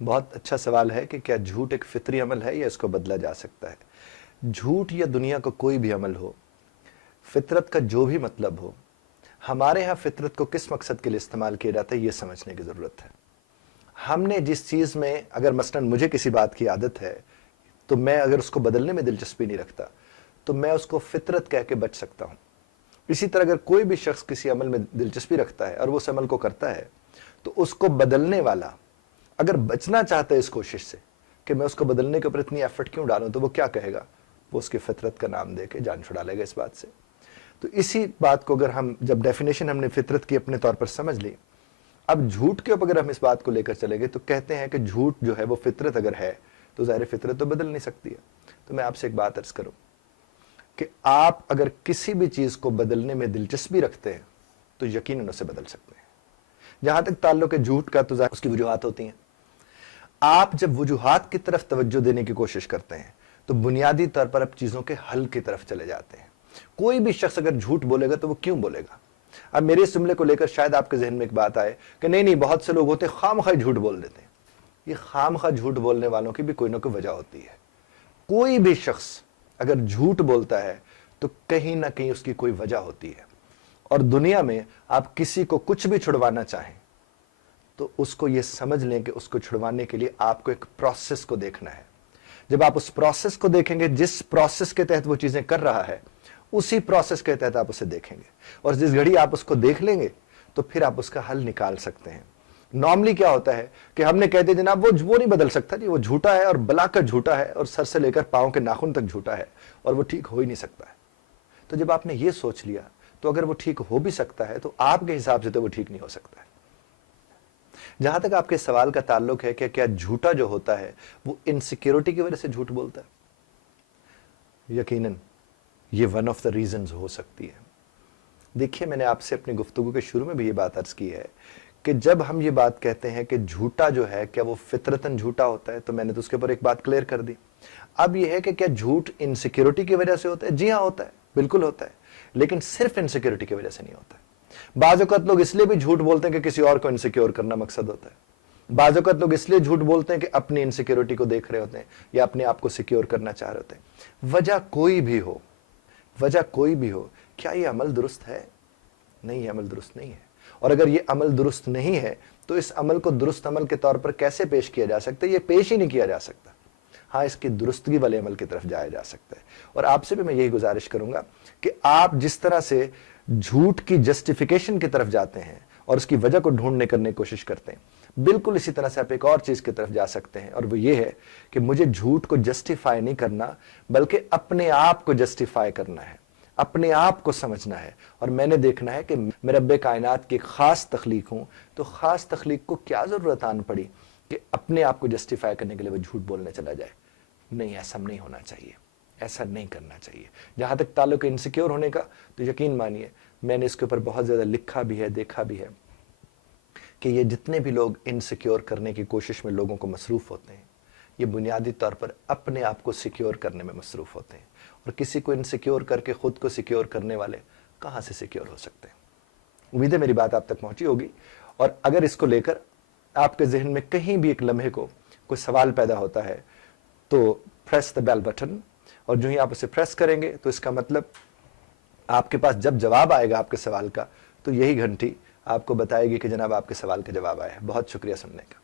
بہت اچھا سوال ہے کہ کیا جھوٹ ایک فطری عمل ہے یا اس کو بدلا جا سکتا ہے؟ جھوٹ یا دنیا کا کوئی بھی عمل ہو، فطرت کا جو بھی مطلب ہو، ہمارے ہاں فطرت کو کس مقصد کے لیے استعمال کیا جاتا ہے یہ سمجھنے کی ضرورت ہے۔ ہم نے جس چیز میں، اگر مثلاً مجھے کسی بات کی عادت ہے تو میں اگر اس کو بدلنے میں دلچسپی نہیں رکھتا تو میں اس کو فطرت کہہ کے بچ سکتا ہوں۔ اسی طرح اگر کوئی بھی شخص کسی عمل میں دلچسپی رکھتا ہے اور وہ اس عمل کو کرتا ہے تو اس کو بدلنے والا اگر بچنا چاہتا ہے اس کوشش سے کہ میں اس کو بدلنے کے اوپر اتنی ایفرٹ کیوں ڈالوں، تو وہ کیا کہے گا؟ وہ اس کی فطرت کا نام دے کے جان چھڑا لے گا اس بات سے۔ تو اسی بات کو اگر ہم جب ڈیفینیشن ہم نے فطرت کی اپنے طور پر سمجھ لی، اب جھوٹ کے اوپر اگر ہم اس بات کو لے کر چلے گئے تو کہتے ہیں کہ جھوٹ جو ہے وہ فطرت اگر ہے تو ظاہر فطرت تو بدل نہیں سکتی ہے۔ تو میں آپ سے ایک بات عرض کروں کہ آپ اگر کسی بھی چیز کو بدلنے میں دلچسپی رکھتے ہیں تو یقیناً اسے بدل سکتے ہیں۔ جہاں تک تعلق ہے جھوٹ کا، تو ظاہر اس کی وجوہات ہوتی ہیں۔ آپ جب وجوہات کی طرف توجہ دینے کی کوشش کرتے ہیں تو بنیادی طور پر آپ چیزوں کے حل کی طرف چلے جاتے ہیں۔ کوئی بھی شخص اگر جھوٹ بولے گا تو وہ کیوں بولے گا؟ اب میرے اس جملے کو لے کر شاید آپ کے ذہن میں ایک بات آئے کہ نہیں بہت سے لوگ ہوتے خام خواہ جھوٹ بول دیتے ہیں۔ یہ خام خواہ جھوٹ بولنے والوں کی بھی کوئی نہ کوئی وجہ ہوتی ہے۔ کوئی بھی شخص اگر جھوٹ بولتا ہے تو کہیں نہ کہیں اس کی کوئی وجہ ہوتی ہے، اور دنیا میں آپ کسی کو کچھ بھی چھڑوانا چاہیں تو اس کو یہ سمجھ لیں کہ اس کو چھڑوانے کے لیے آپ کو ایک پروسیس کو دیکھنا ہے۔ جب آپ اس پروسیس کو دیکھیں گے، جس پروسیس کے تحت وہ چیزیں کر رہا ہے اسی پروسیس کے تحت آپ اسے دیکھیں گے، اور جس گھڑی آپ اس کو دیکھ لیں گے تو پھر آپ اس کا حل نکال سکتے ہیں۔ نارملی کیا ہوتا ہے کہ ہم نے کہتے جناب وہ نہیں بدل سکتا جی، وہ جھوٹا ہے اور بلا کر جھوٹا ہے، اور سر سے لے کر پاؤں کے ناخن تک جھوٹا ہے اور وہ ٹھیک ہو ہی نہیں سکتا ہے۔ تو جب آپ نے یہ سوچ لیا تو اگر وہ ٹھیک ہو بھی سکتا ہے تو آپ کے حساب سے تو وہ ٹھیک نہیں ہو سکتا ہے۔ جہاں تک آپ کے سوال کا تعلق ہے کہ کیا جھوٹا جو ہوتا ہے وہ انسیکیورٹی کی وجہ سے جھوٹ بولتا ہے، یقیناً یہ ون آف دا ریزنز ہو سکتی ہے۔ دیکھیے، میں نے آپ سے اپنی گفتگو کے شروع میں بھی یہ بات عرض کی ہے کہ جب ہم یہ بات کہتے ہیں کہ جھوٹا جو ہے کیا وہ فطرتاً جھوٹا ہوتا ہے، تو میں نے تو اس کے اوپر ایک بات کلیئر کر دی۔ اب یہ ہے کہ کیا جھوٹ انسیکیورٹی کی وجہ سے ہوتا ہے؟ جی ہاں ہوتا ہے، بالکل ہوتا ہے، لیکن صرف انسیکیورٹی کی وجہ سے نہیں ہوتا ہے۔ بعض اوقات لوگ اس لیے بھی جھوٹ بولتے ہیں کہ کسی اور کو انسیکیور کرنا مقصد ہوتا ہے۔ بعض اوقات لوگ اس لیے جھوٹ بولتے ہیں کہ اپنی انسیکیورٹی کو دیکھ رہے ہوتے ہیں یا اپنے آپ کو سیکیور کرنا چاہ رہے ہوتے ہیں۔ وجہ کوئی بھی ہو، کیا یہ عمل درست ہے؟ نہیں، یہ عمل درست نہیں ہے۔ اور اگر یہ عمل درست نہیں ہے تو اس عمل کو درست عمل کے طور پر کیسے پیش کیا جا سکتا ہے؟ یہ پیش ہی نہیں کیا جا سکتا۔ ہاں، اس کی درستگی والے عمل کی طرف جایا جا سکتا ہے۔ اور آپ سے بھی میں یہی گزارش کروں گا کہ آپ جس طرح سے جھوٹ کی جسٹیفیکیشن کی طرف جاتے ہیں اور اس کی وجہ کو ڈھونڈنے کرنے کی کوشش کرتے ہیں، بالکل اسی طرح سے آپ ایک اور چیز کی طرف جا سکتے ہیں، اور وہ یہ ہے کہ مجھے جھوٹ کو جسٹیفائی نہیں کرنا بلکہ اپنے آپ کو جسٹیفائی کرنا ہے، اپنے آپ کو سمجھنا ہے، اور میں نے دیکھنا ہے کہ میں رب کائنات کی ایک خاص تخلیق ہوں، تو خاص تخلیق کو کیا ضرورت آن پڑی کہ اپنے آپ کو جسٹیفائی کرنے کے لیے وہ جھوٹ بولنے چلا جائے۔ نہیں، ایسا نہیں ہونا چاہیے، ایسا نہیں کرنا چاہیے۔ جہاں تک تعلق انسیکیور ہونے کا، تو یقین مانیے میں نے اس کے اوپر بہت زیادہ لکھا بھی ہے، دیکھا بھی ہے کہ یہ جتنے بھی لوگ انسیکیور کرنے کی کوشش میں لوگوں کو مصروف ہوتے ہیں، یہ بنیادی طور پر اپنے آپ کو سیکیور کرنے میں مصروف ہوتے ہیں، اور کسی کو انسیکیور کر کے خود کو سیکیور کرنے والے کہاں سے سیکیور ہو سکتے ہیں؟ امید ہے میری بات آپ تک پہنچی ہوگی، اور اگر اس کو لے کر آپ کے ذہن میں کہیں بھی ایک لمحے کو کوئی سوال پیدا ہوتا ہے تو پریس دا بیل بٹن، اور جو ہی آپ اسے پریس کریں گے تو اس کا مطلب آپ کے پاس جب جواب آئے گا آپ کے سوال کا تو یہی گھنٹی آپ کو بتائے گی کہ جناب آپ کے سوال کا جواب آیا ہے۔ بہت شکریہ سننے کا۔